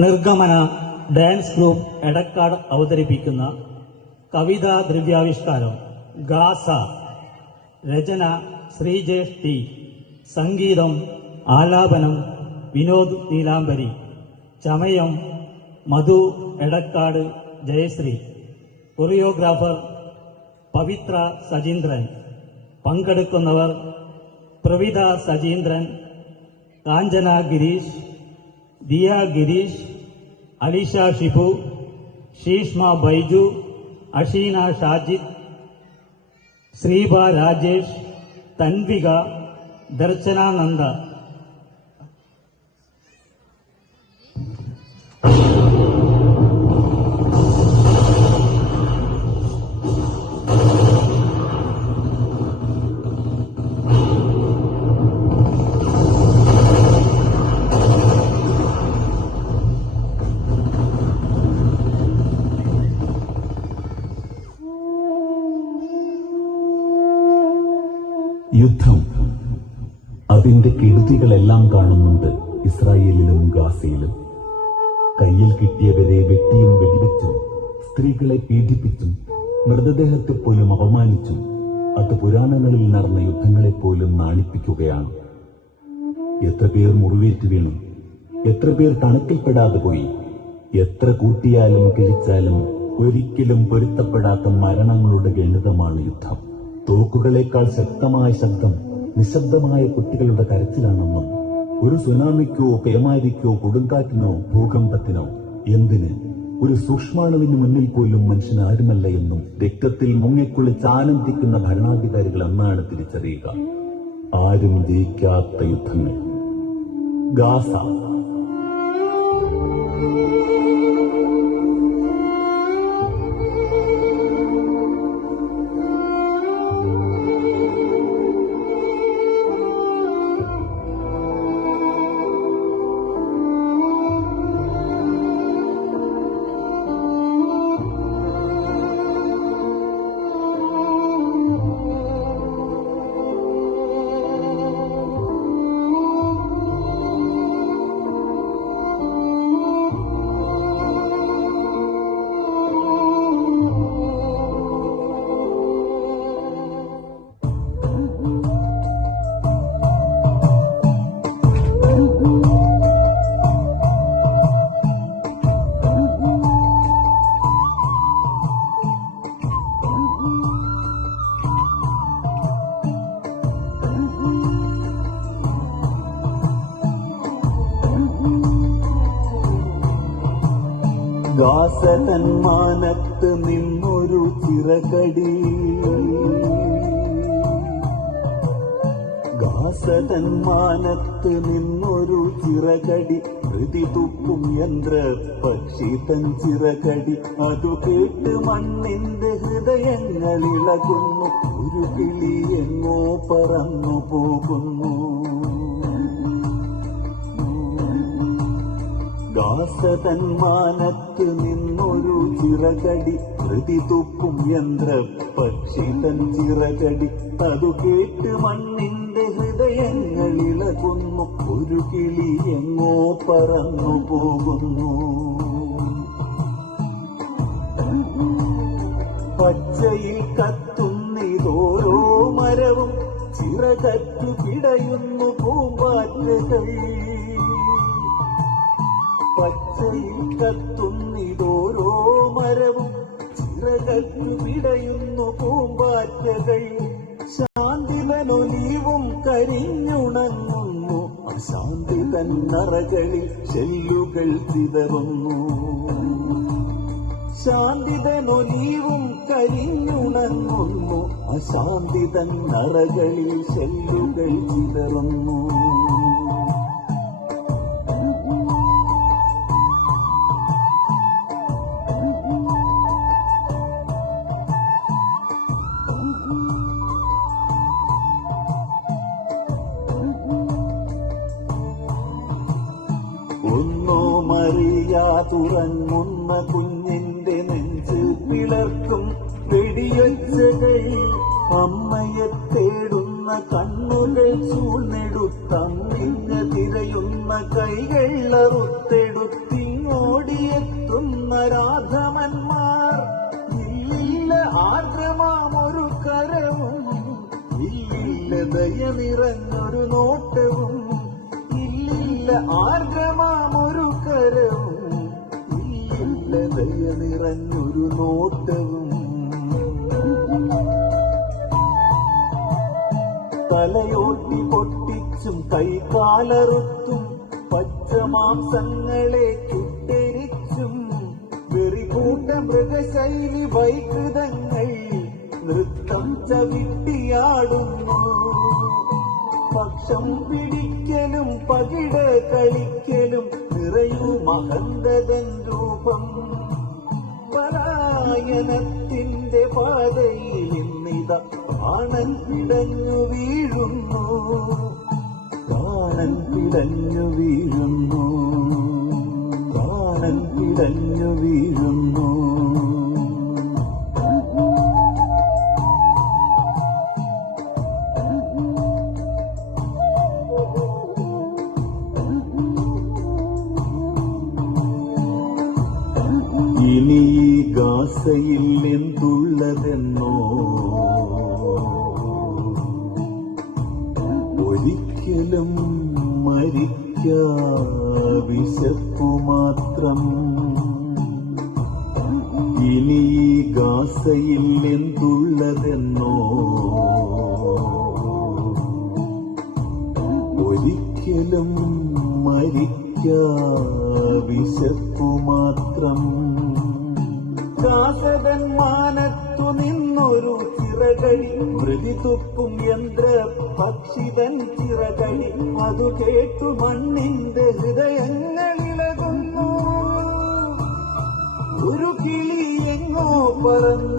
നിർഗമന dance group Edakkad അവതരിപ്പിക്കുന്ന കവിതാ ദ്രവ്യാവിഷ്കാരം ഗാസ. രചന ശ്രീജേഷ് ടി. സംഗീതം ആലാപനം വിനോദ് നീലാംബരി. ചമയം മധു എടക്കാട് ജയശ്രീ. കൊറിയോഗ്രാഫർ പവിത്ര സജീന്ദ്രൻ. പങ്കെടുക്കുന്നവർ പ്രവിത സജീന്ദ്രൻ കാഞ്ചന ഗിരീഷ് ദിയ ഗിരീഷ് అలీషా షిబు షీష్మా బైజు అషీనా షాజిద్ శ్రీబా రాజేష్ తన్విగా దర్శనానంద. യുദ്ധം. അതിന്റെ കെടുതികളെല്ലാം കാണുന്നുണ്ട് ഇസ്രായേലിലും ഗാസയിലും. കയ്യിൽ കിട്ടിയവരെ വെട്ടിയും വെടിവെച്ചും സ്ത്രീകളെ പീഡിപ്പിച്ചും മൃതദേഹത്തെ പോലും അപമാനിച്ചും അത് പുരാണങ്ങളിൽ നടന്ന യുദ്ധങ്ങളെ പോലും നാണിപ്പിക്കുകയാണ്. എത്ര പേർ മുറിവേറ്റ് വീണു എത്ര പേർ തണുക്കിൽപ്പെടാതെ പോയി എത്ര കൂട്ടിയാലും കിഴിച്ചാലും ഒരിക്കലും പൊരുത്തപ്പെടാത്ത മരണങ്ങളുടെ ഗണിതമാണ് യുദ്ധം. തോക്കുകളേക്കാൾ ശക്തമായ ശബ്ദം നിശബ്ദമായ കുട്ടികളുടെ കരച്ചിലാണെന്നും ഒരു സുനാമിക്കോ പേമാരിക്കോ കൊടുങ്കാറ്റിനോ ഭൂകമ്പത്തിനോ എന്തിന്? ഒരു സൂക്ഷ്മാണുവിന് മുന്നിൽ പോലും മനുഷ്യൻ ആരുമല്ല എന്നും രക്തത്തിൽ മുങ്ങിക്കുളിച്ച് ആനന്ദിക്കുന്ന ഭരണാധികാരികൾ എന്നാണ് തിരിച്ചറിയുക. ആരും ജയിക്കാത്ത യുദ്ധങ്ങൾ. ഗാസ ഗാസതന്മാനത്ത് നിന്നൊരു ചിറകടി. ഗാസതന്മാനത്ത് നിന്നൊരു ചിറകടി. ഹൃതി തുപ്പും യന്ത്ര പക്ഷി തൻ ചിറകടി. അതു കേട്ട് മണ്ണിന്റെ ഹൃദയങ്ങളിളകുന്നു ഒരു കിളി എങ്ങോ പറന്നു പോകുന്നു. ഗാസതന്മാനത്ത് നിന്നൊരു ചിറകടി. കൃതി തുപ്പും യന്ത്ര പക്ഷി തൻ ചിറകടി. അതു കേട്ട് മണ്ണിന്റെ ഹൃദയങ്ങളിളകുന്നു ഒരു കിളി എങ്ങോ പറന്നു പോകുന്നു. പച്ചയിൽ കത്തുന്നിതോരോ മരവും ചിറകറ്റു പിടയുന്നു പൂമ്പാറ്റകൾ. പിടയുന്നു പൂമ്പാറ്റകൾ. ശാന്തിവനൊലീവും കരിഞ്ഞുണങ്ങുന്നു. അശാന്തി നറകളിൽ ചെല്ലുകൾ ചിതറുന്നു. ശാന്തിതനൊലീവും കരിഞ്ഞുണങ്ങുന്നു. അശാന്തിതൻ നറകളിൽ ചെല്ലുകൾ ചിതറുന്നു. തുറന്നുണ്ണ കുഞ്ഞിന്റെ നെഞ്ച് വിളർക്കും. വെടിയച്ച അമ്മയെ തേടുന്ന കണ്ണുകൾ ചൂഴ്ന്നെടുത്തന്നിങ്ങ തിരയുന്ന കൈകളറുത്തെടുത്തി ഓടിയെത്തുന്ന രാധവന്മാർ ഇല്ലില്ല ആർദ്രമാം ഒരു കരവും. ഇല്ലില്ല ദയ നിറഞ്ഞൊരു നോട്ടവും. ഇല്ലില്ല ആർദ്രമാം ഒരു കരവും. തലയോട്ടി പൊട്ടിച്ചും കൈകാലറുത്തും പച്ചമാംസങ്ങളെ ചുട്ടരിച്ചും വെറികൂട്ട മൃഗശൈലി വൈകൃതങ്ങൾ നൃത്തം ചവിട്ടിയാടുന്നു. പക്ഷം പിടിക്കലും പകിട കളിക്കലും നിറയൂ മഹന്തതൻ രൂപം. പലായനത്തിന്റെ പാതയിൽ നിത പ്രാണൻ പിടഞ്ഞു വീഴുന്നു. പ്രാണൻ പിടഞ്ഞു വീഴുന്നു. പ്രാണൻ പിടഞ്ഞു വീഴുന്നു. ഗാസയിൽ എന്തുള്ളതെന്നോ ഒരിക്കലും മരിക്ക വിശപ്പു മാത്രം. ഇനി ഗാസയിൽ എന്തുള്ളതെന്നോ ഒരിക്കലും മരിക്ക വിശപ്പു മാത്രം. ഉപാസകൻ മാനത്തു നിന്നൊരു ചിറകടി. മൃതിതുപ്പും യന്ത്ര പക്ഷിതൻ ചിറകടി. അതു കേട്ടു മണ്ണിന്റെ ഹൃദയങ്ങളിലകുന്നു. ഒരു കിളി എങ്ങോ പറന്നു